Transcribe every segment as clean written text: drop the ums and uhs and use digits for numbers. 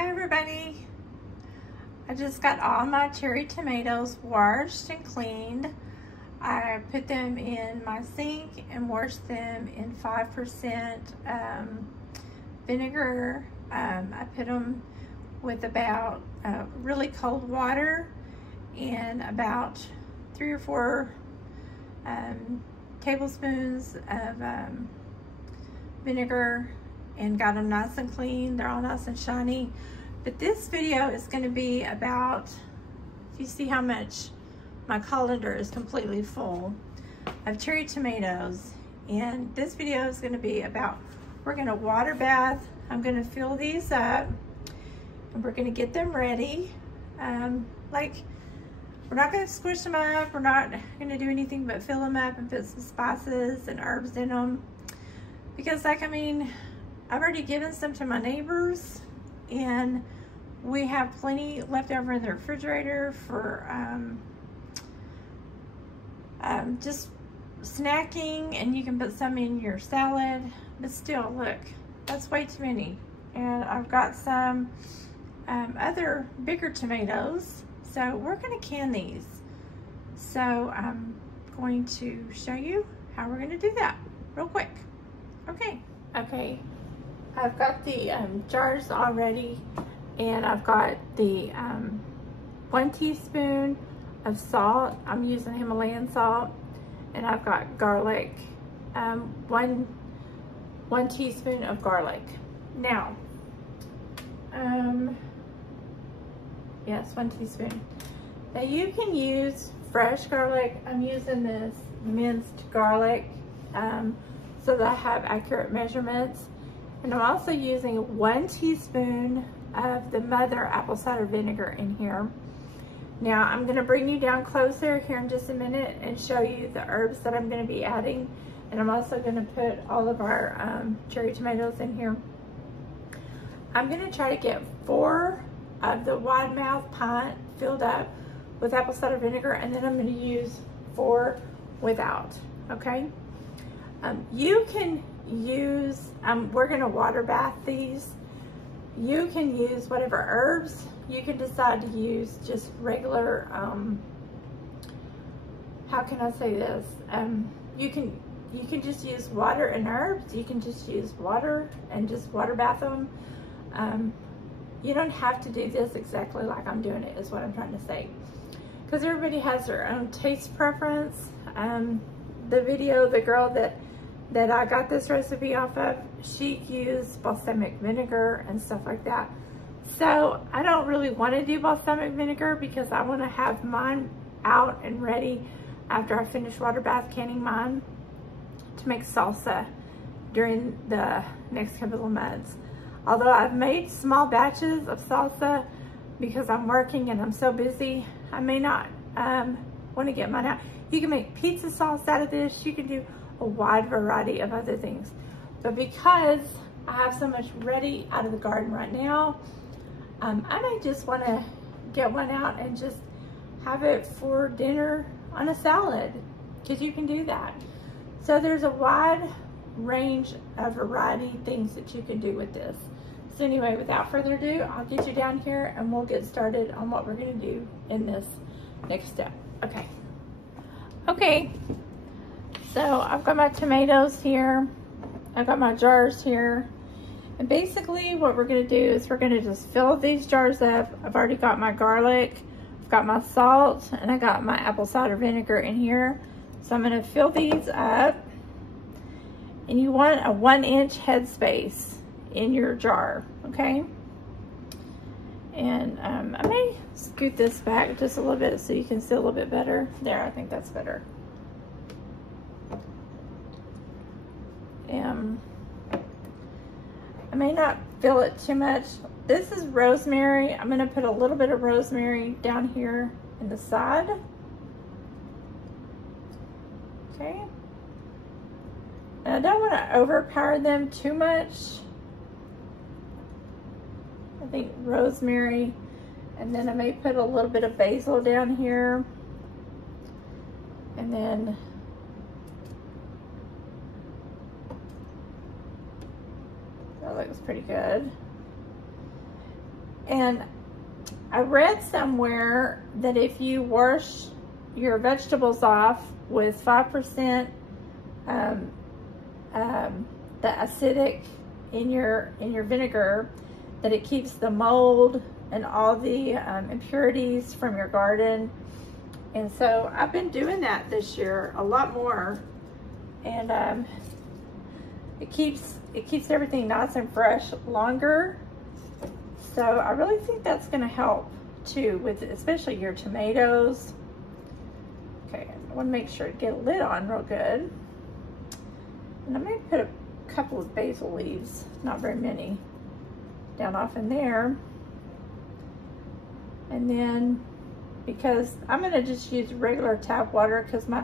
Hi everybody. I just got all my cherry tomatoes washed and cleaned. I put them in my sink and washed them in 5% vinegar. I put them with about really cold water and about 3 or 4 tablespoons of vinegar, and got them nice and clean. They're all nice and shiny. But this video is going to be about, if you see how much my colander is completely full of cherry tomatoes, and this video is going to be about, we're going to water bath. I'm going to fill these up and we're going to get them ready. We're not going to squish them up. We're not going to do anything but fill them up and put some spices and herbs in them, because I've already given some to my neighbors, and we have plenty left over in the refrigerator for just snacking, and you can put some in your salad. But still, look, that's way too many. And I've got some other bigger tomatoes, so we're going to can these. So I'm going to show you how we're going to do that real quick. Okay. I've got the jars already, and I've got the 1 teaspoon of salt. I'm using Himalayan salt, and I've got garlic, one teaspoon of garlic. Now, yes, 1 teaspoon. Now you can use fresh garlic. I'm using this minced garlic so that I have accurate measurements. And I'm also using 1 teaspoon of the mother apple cider vinegar in here. Now I'm going to bring you down closer here in just a minute and show you the herbs that I'm going to be adding. And I'm also going to put all of our cherry tomatoes in here. I'm going to try to get 4 of the wide mouth pint filled up with apple cider vinegar, and then I'm going to use 4 without. Okay. You can use, we're going to water bath these. You can use whatever herbs. You can decide to use just regular, how can I say this? You can just use water and herbs. You can just use water and just water bath them. You don't have to do this exactly like I'm doing it, is what I'm trying to say, because everybody has their own taste preference. The video, the girl that I got this recipe off of, she used balsamic vinegar and stuff like that. So I don't really want to do balsamic vinegar, because I want to have mine out and ready after I finish water bath canning mine to make salsa during the next couple of months. Although I've made small batches of salsa because I'm working and I'm so busy, I may not want to get mine out. You can make pizza sauce out of this. You can do a wide variety of other things. But because I have so much ready out of the garden right now, I may just want to get one out and just have it for dinner on a salad, because you can do that. So there's a wide range of variety things that you can do with this. So anyway, without further ado, I'll get you down here and we'll get started on what we're going to do in this next step. Okay, so I've got my tomatoes here, I've got my jars here, and basically what we're going to do is we're going to just fill these jars up. I've already got my garlic, I've got my salt, and I got my apple cider vinegar in here. So I'm going to fill these up, and you want a 1-inch headspace in your jar, okay? And I may scoot this back just a little bit so you can see a little bit better. There, I think that's better. I may not fill it too much. This is rosemary. I'm going to put a little bit of rosemary down here in the side. Okay. And I don't want to overpower them too much. I think rosemary, and then I may put a little bit of basil down here, and then that looks pretty good. And I read somewhere that if you wash your vegetables off with 5% the acidic in your vinegar, that it keeps the mold and all the impurities from your garden. And so I've been doing that this year a lot more, and it keeps everything nice and fresh longer. So I really think that's going to help too, with especially your tomatoes. Okay, I want to make sure to get a lid on real good. And I'm going to put a couple of basil leaves, not very many, down off in there. And then, because I'm going to just use regular tap water, because my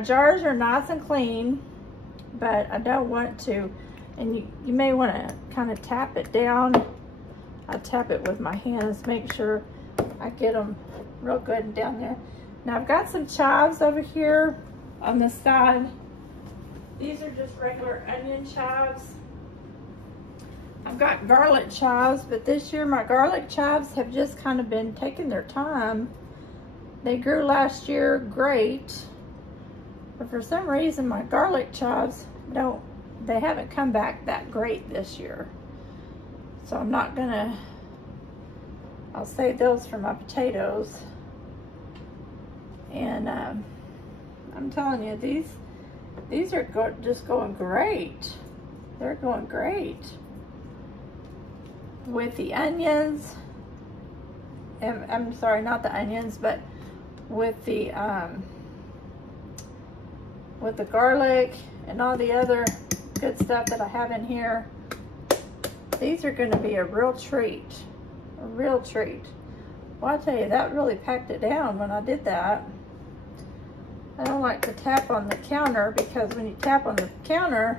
jars are nice and clean, but I don't want to, and you may want to kind of tap it down. I tap it with my hands, make sure I get them real good and down there. Now I've got some chives over here on the side. These are just regular onion chives. I've got garlic chives, but this year my garlic chives have just kind of been taking their time. They grew last year great, but for some reason my garlic chives they haven't come back that great this year. So I'm not gonna, I'll save those for my potatoes. And I'm telling you, these are just going great. They're going great. With the onions, and I'm sorry, not the onions, but with the garlic and all the other good stuff that I have in here, these are going to be a real treat. A real treat. Well, I tell you, that really packed it down when I did that. I don't like to tap on the counter, because when you tap on the counter,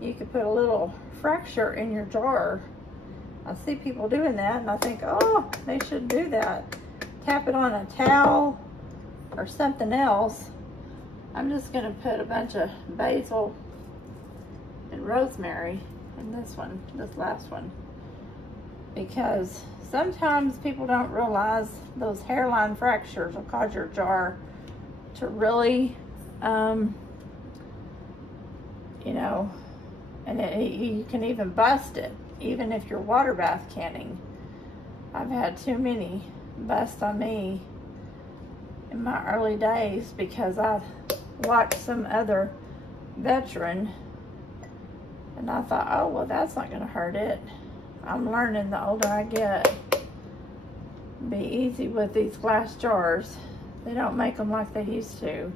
you could put a little fracture in your jar. I see people doing that, and I think, oh, they should do that. Tap it on a towel or something else. I'm just going to put a bunch of basil and rosemary in this last one, because sometimes people don't realize those hairline fractures will cause your jar to really, you know, and you can even bust it, even if you're water bath canning. I've had too many bust on me in my early days, because I watched some other veteran, and I thought, oh, well, that's not going to hurt it. I'm learning the older I get. Be easy with these glass jars. They don't make them like they used to.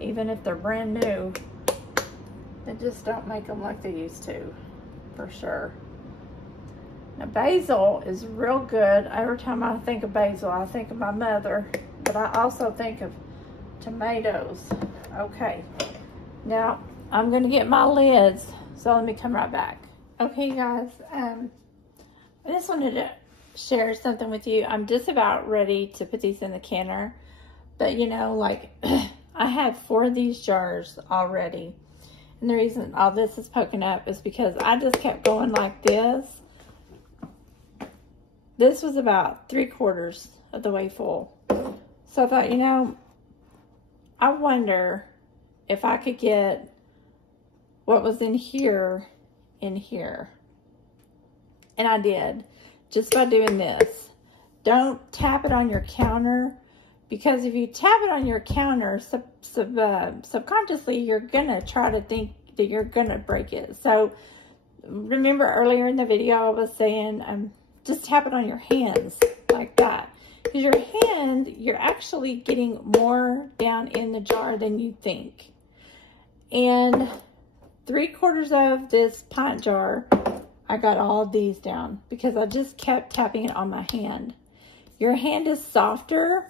Even if they're brand new, they just don't make them like they used to, for sure. Now, basil is real good. Every time I think of basil, I think of my mother, but I also think of tomatoes. Okay, now I'm going to get my lids, so let me come right back. Okay, guys, I just wanted to share something with you. I'm just about ready to put these in the canner, but you know, like, I have 4 of these jars already, and the reason all this is poking up is because I just kept going like this. This was about 3/4 of the way full. So I thought, you know, I wonder if I could get what was in here. And I did, just by doing this. Don't tap it on your counter, because if you tap it on your counter, subconsciously, you're gonna try to think that you're gonna break it. So remember earlier in the video, I was saying, just tap it on your hands like that. Because your hand, you're actually getting more down in the jar than you think. And 3/4 of this pint jar, I got all of these down because I just kept tapping it on my hand. Your hand is softer,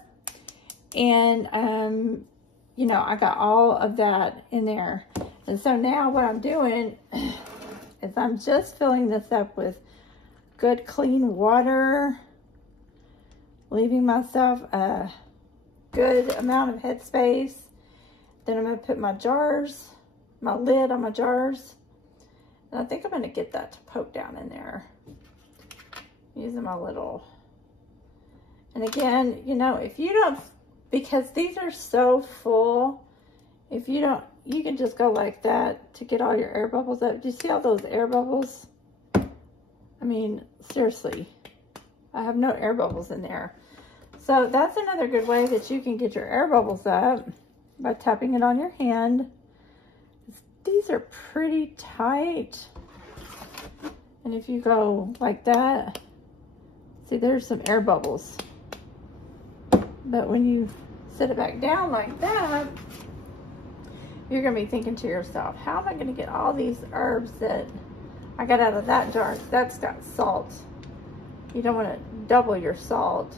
and you know, I got all of that in there. And so now what I'm doing is I'm just filling this up with good clean water, leaving myself a good amount of headspace. Then I'm going to put my jars, my lid on my jars, and I think I'm going to get that to poke down in there. them a little. And again, you know, if you don't, because these are so full, if you don't, you can just go like that to get all your air bubbles up. Do you see all those air bubbles? I mean, seriously, I have no air bubbles in there. So that's another good way that you can get your air bubbles up, by tapping it on your hand. These are pretty tight. And if you go like that, see, there's some air bubbles. But when you set it back down like that, you're gonna be thinking to yourself, how am I gonna get all these herbs that I got out of that jar? That's got salt. You don't wanna double your salt.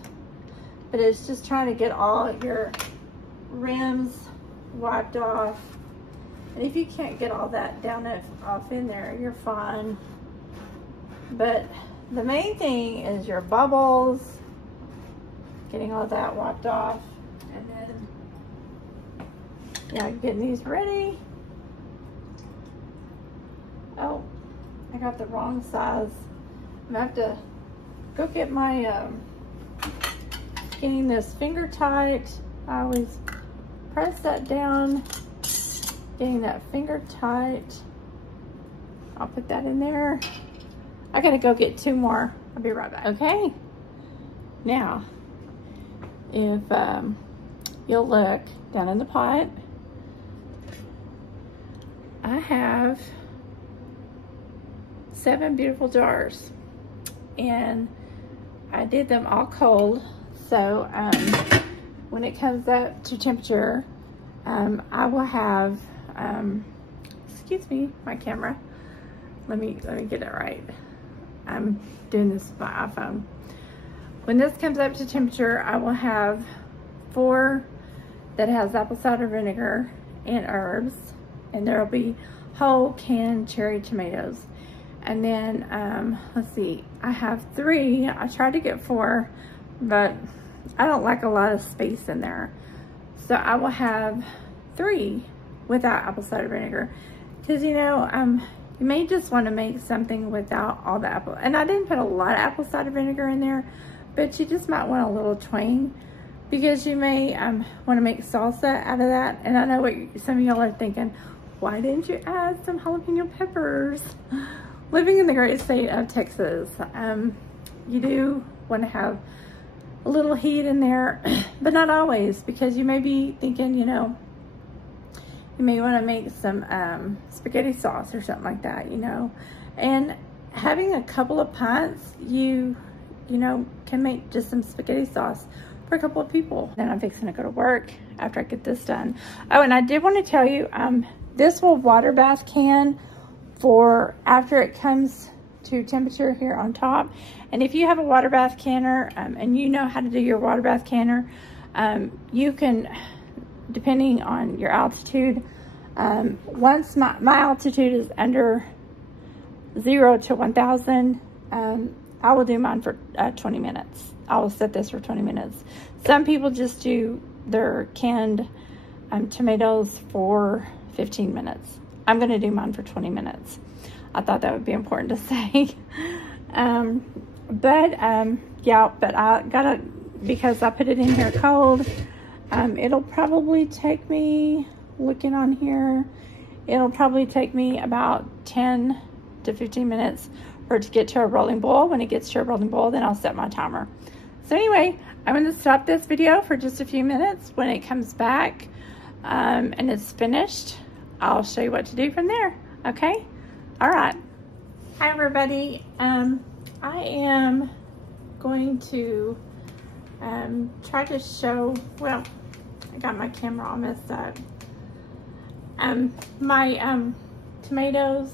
But it's just trying to get all your rims wiped off. And if you can't get all that down off in there, you're fine. But the main thing is your bubbles, getting all that wiped off, and then, yeah, getting these ready. Oh, I got the wrong size. I'm gonna have to go get my, getting this finger tight. I always press that down, getting that finger tight. I'll put that in there. I gotta go get 2 more. I'll be right back. Okay. Now, if you'll look down in the pot, I have 7 beautiful jars, and I did them all cold. So when it comes up to temperature, I will have, excuse me, my camera. Let me get it right. I'm doing this with my iPhone. When this comes up to temperature, I will have 4 that has apple cider vinegar and herbs, and there'll be whole canned cherry tomatoes. And then, let's see, I have 3. I tried to get 4, but I don't like a lot of space in there. So I will have 3 without apple cider vinegar. Because, you know, you may just want to make something without all the apple. And I didn't put a lot of apple cider vinegar in there, but you just might want a little twang, because you may want to make salsa out of that. And I know what some of y'all are thinking, why didn't you add some jalapeno peppers? Living in the great state of Texas, you do want to have a little heat in there, but not always, because you may be thinking, you know, you may want to make some spaghetti sauce or something like that, you know. And having a couple of pints, you know, can make just some spaghetti sauce for a couple of people. Then I'm fixing to go to work after I get this done. Oh, and I did want to tell you, this will water bath can for after it comes to temperature here on top. And if you have a water bath canner, and you know how to do your water bath canner, you can, depending on your altitude, once my altitude is under 0 to 1,000, I will do mine for 20 minutes. I will set this for 20 minutes. Some people just do their canned tomatoes for 15 minutes. I'm going to do mine for 20 minutes. I thought that would be important to say. Yeah, but I gotta, because I put it in here cold, it'll probably take me, looking on here, it'll probably take me about 10 to 15 minutes for it to get to a rolling boil. When it gets to a rolling boil, then I'll set my timer. So anyway, I'm going to stop this video for just a few minutes. When it comes back and it's finished, I'll show you what to do from there. Okay? All right. Hi, everybody. I am going to try to show, well, I got my camera all messed up. My tomatoes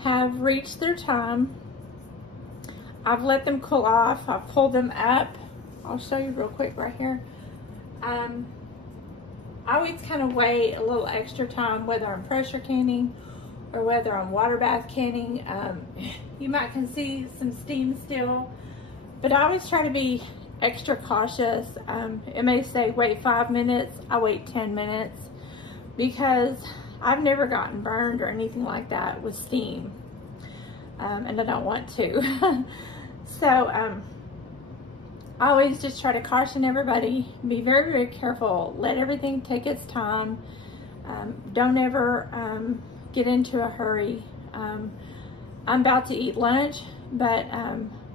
have reached their time. I've let them cool off. I've pulled them up. I'll show you real quick right here. I always kind of wait a little extra time, whether I'm pressure canning or whether I'm water bath canning. You might can see some steam still, but I always try to be extra cautious. It may say wait 5 minutes. I wait 10 minutes because I've never gotten burned or anything like that with steam, and I don't want to. So I always just try to caution everybody, be very, very careful. Let everything take its time. Don't ever get into a hurry. I'm about to eat lunch, but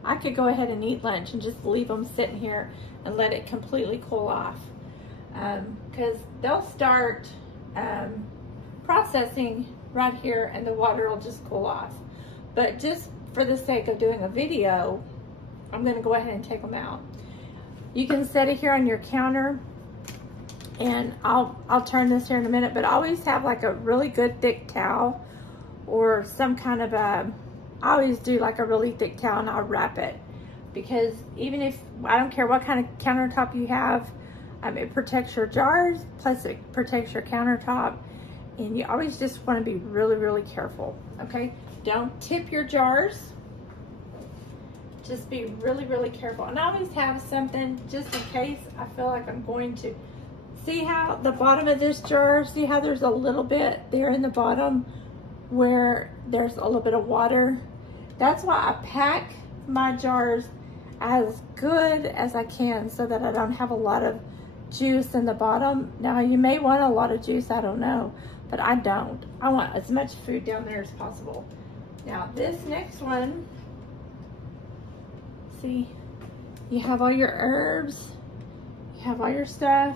I could go ahead and eat lunch and just leave them sitting here and let it completely cool off. Because they'll start processing right here and the water will just cool off. But just for the sake of doing a video, I'm going to go ahead and take them out. You can set it here on your counter, and I'll turn this here in a minute, but always have like a really good thick towel or some kind of a, I always do like a really thick towel and I'll wrap it, because even if, I don't care what kind of countertop you have, it protects your jars, plus it protects your countertop, and you always just want to be really, really careful, okay? Don't tip your jars. Just be really, really careful. And I always have something just in case I feel like I'm going to. See how the bottom of this jar, see how there's a little bit there in the bottom where there's a little bit of water? That's why I pack my jars as good as I can so that I don't have a lot of juice in the bottom. Now you may want a lot of juice, I don't know, but I don't. I want as much food down there as possible. Now this next one, see, you have all your herbs, you have all your stuff,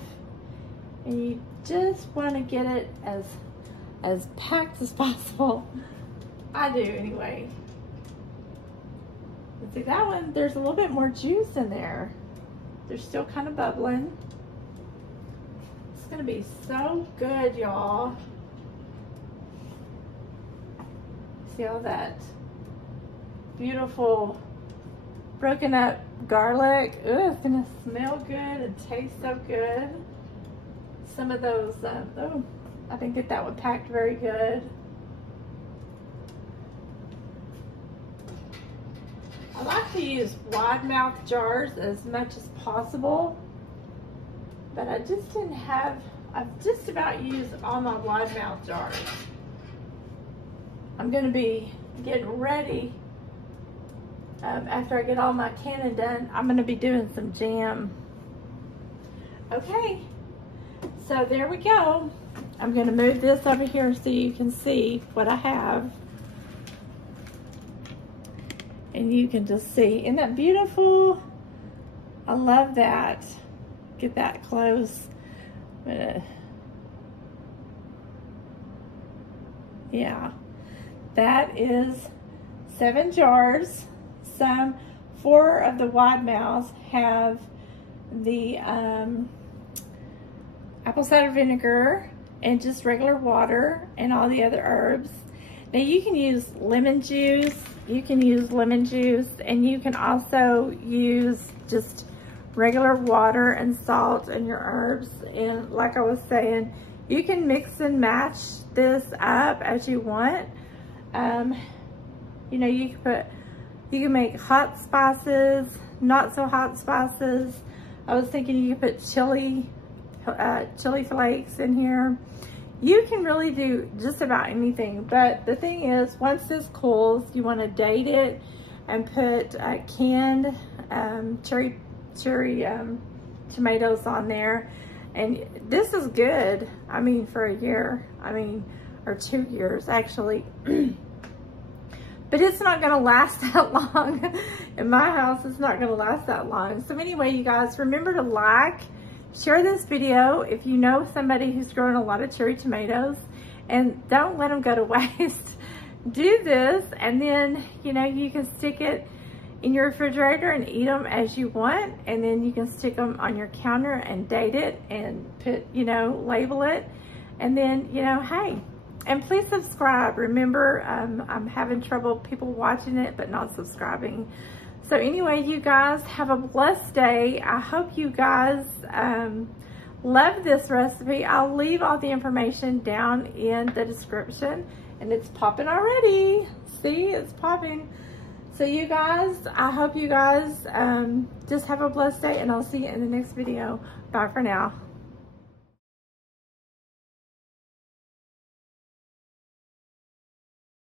and you just want to get it as packed as possible. I do anyway. But see that one, there's a little bit more juice in there. They're still kind of bubbling. It's gonna be so good, y'all. See all that beautiful broken up garlic. Ooh, it's gonna smell good and taste so good. Some of those, oh, I think that would pack very good. I like to use wide mouth jars as much as possible, but I just didn't have, I've just about used all my wide mouth jars. I'm gonna be getting ready. After I get all my canning done, I'm gonna be doing some jam. Okay, so there we go. I'm gonna move this over here so you can see what I have. And you can just see, isn't that beautiful? I love that. Get that close. Yeah, that is 7 jars. 4 of the wide mouths have the apple cider vinegar and just regular water and all the other herbs. Now you can use lemon juice. You can use lemon juice, and you can also use just regular water and salt and your herbs. And like I was saying, you can mix and match this up as you want. You know, you can make hot spices, not so hot spices. I was thinking you could put chili flakes in here. You can really do just about anything, but the thing is, once this cools, you want to date it and put canned cherry tomatoes on there. And this is good, I mean, for a year, I mean, or 2 years actually. But it's not gonna last that long. In my house, it's not gonna last that long. So anyway, you guys, remember to like, share this video if you know somebody who's growing a lot of cherry tomatoes, and don't let them go to waste. Do this, and then, you know, you can stick it in your refrigerator and eat them as you want, and then you can stick them on your counter and date it and put, you know, label it, and then, you know, hey. And please subscribe. Remember, I'm having trouble people watching it but not subscribing. So anyway, you guys have a blessed day. I hope you guys love this recipe. I'll leave all the information down in the description. And it's popping already. See, it's popping. So you guys, I hope you guys just have a blessed day, and I'll see you in the next video. Bye for now.